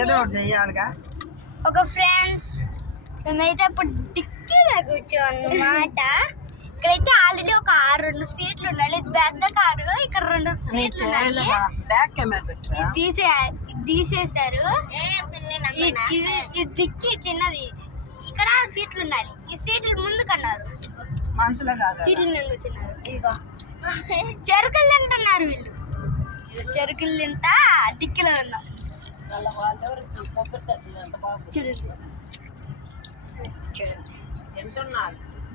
ఏదో ఒకటి చెయ్యాలిగా. ఒక ఫ్రెండ్స్ మేమైతే అప్పుడు డిక్కీలో కూర్చోన్నమాట. ఇక్కడైతే ఆల్రెడీ ఒక 6 సీట్లు ఉన్నాయి. ఇది పెద్ద కారు. ఇక్కడ 2 సీట్లు ఉన్నాయి. బ్యాక్ కెమెరా పెట్టా. ఇది తీసేశారు. ఇది డిక్కీ చిన్నది. ఇక్కడ సీట్లు ఉన్నాయి. ఈ సీట్లు ముందుకన్నారు. మనసులో కాదు, సీట్ల మీద కూర్చున్నారు. ఇదిగో చెరుకులు తింటున్నారు వీళ్ళు. చెరుకులు తింటా డిక్కీలో ఉన్నాం.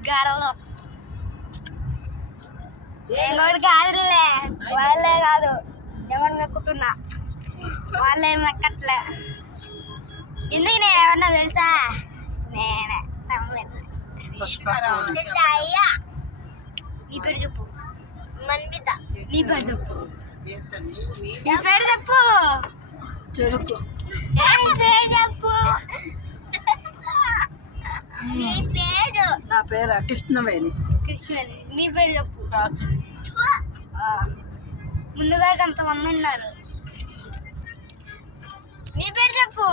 గడలో నేను కూడా కాదులే, వాళ్ళే కాదు, నేను కూడా మెక్కుతున్నా, వాళ్ళే మెక్కట్లే. ఎందుకు నేను ఏమన్నా తెలుసా? నేనే అయ్యా. నీ పేరు చెప్పు. మన్విత. నీ పేరు చెప్పు. నీ పేరు చెప్పు. చెరుకు. నీ పేరు చెప్పు. నీ పేరు. నా పేరు కృష్ణవేణి. కృష్ణవేణి. నీ పేరు చెప్పు. ముందుగా కొంతమంది ఉన్నారు. నీ పేరు చెప్పు.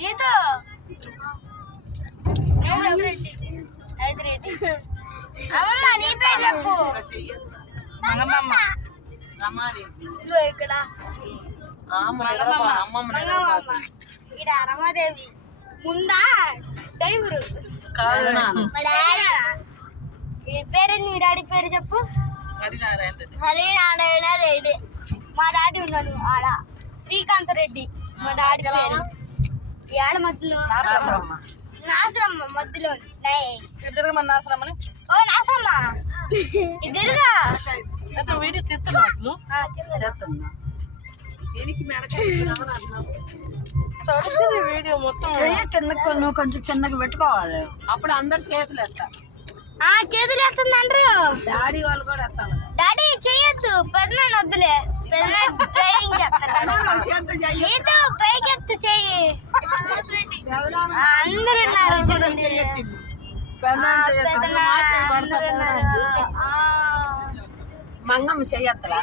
నీతో అమ్మమ్మ నీ పేరు చెప్పు. ఇక్కడ ఇక్కడ రమాదేవి ముందా డ్రైవరు. మీ పేరేంటి? మీ డాడీ పేరు చెప్పు. హరినారాయణ రెడ్డి. మా డాడీ ఉన్నాడు ఆడ, శ్రీకాంత్ రెడ్డి మా డాడీ పేరు. ఏడ మధ్యలో నాసరమ్మ మధ్యలో. ఓ నాసరమ్మ ఇద్దరుగా వీడియో మొత్తం కిందకు నువ్వు కొంచెం కిందకి పెట్టుకోవాలి. అప్పుడు అందరు చేతులు వేస్తారు. చేతులు వేస్తుంది అంటారు. డాడీ వాళ్ళు కూడా వేస్తారు. డాడీ చేయొచ్చు, పెద్దనాన్న వద్దులే, పెద్దనాన్న డ్రైవింగ్ చేస్తారు. నీతో పైకి ఎత్తు చెయ్యి. అందరు ఉన్నారు చూడండి. మంగమ్మ చెయ్యత్తలా.